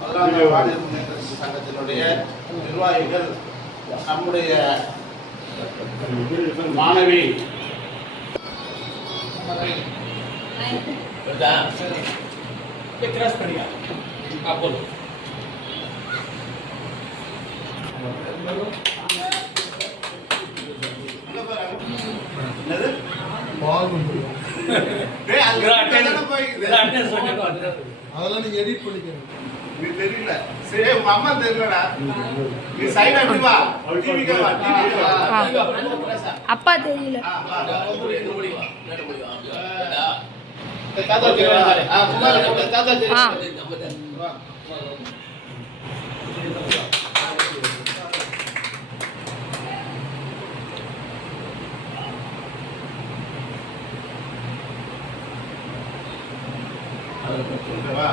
பதினாறாம் வார்டு முன்னேற்ற சங்கத்தினுடைய நிர்வாகிகள் நம்முடைய மாணவி. கிராஸ் பண்ணியா? அப்போது என்னது? டேய், அதெல்லாம் நீங்க எடிட் பண்ணிக்கணும் இது தெரியல. சரி உங்க அம்மா தெரியலடா. நீ சைடு அப்படி வா. டிவிக்கு வா டிவிக்கு வா. ஆ. அப்பா தெரியல. தாத்தா தெரியும் ஆ குமார் தாத்தா. தெரியும் అలా